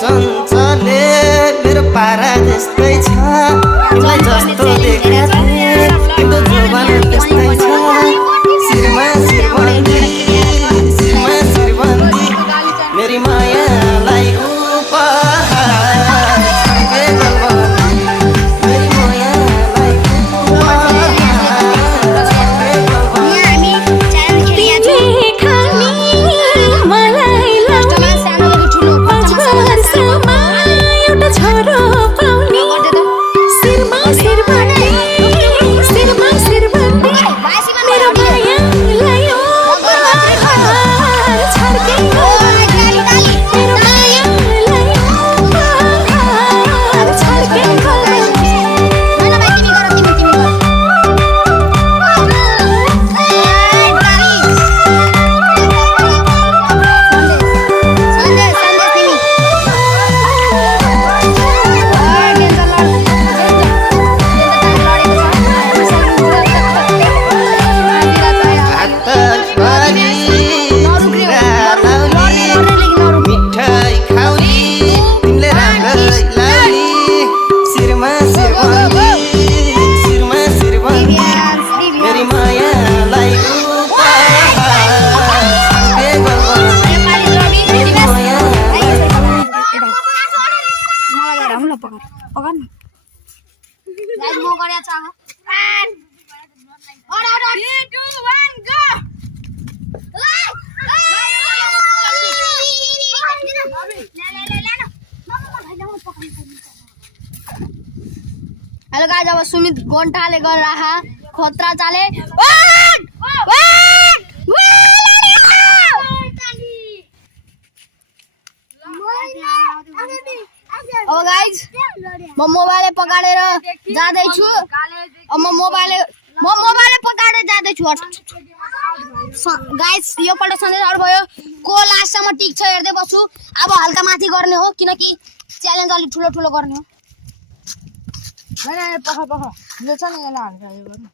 चञ्चले मेरो पारा जस्तै छ तिमीलाई जस्तो देखेको तिम्रो जोबान त्यस्तै छ शिरमा शिरबन्दी शिरमा शिरबन्दी मेरी मायालाई उपहार छाके गल्बनी मेरी मायालाई उपहार छाके गल्बनी हेलो गाइस, अब सुमित गोन्टाले गरिरहा खतरा चाले अब गाइस म मोबाइल पकाडेर जाँदैछु। अब म मोबाइल पकाडेर जाँदैछु गाइस। यो पल्ट सन्देशहरु भयो को लास्टसम्म टिक्छ हेर्दै बस्छु। अब हल्का माथि गर्ने हो किनकि च्यालेन्ज अलि ठुलो ठुलो गर्ने हो। नहीं पख जो छ नि यसलाई हल्का यो गर्नु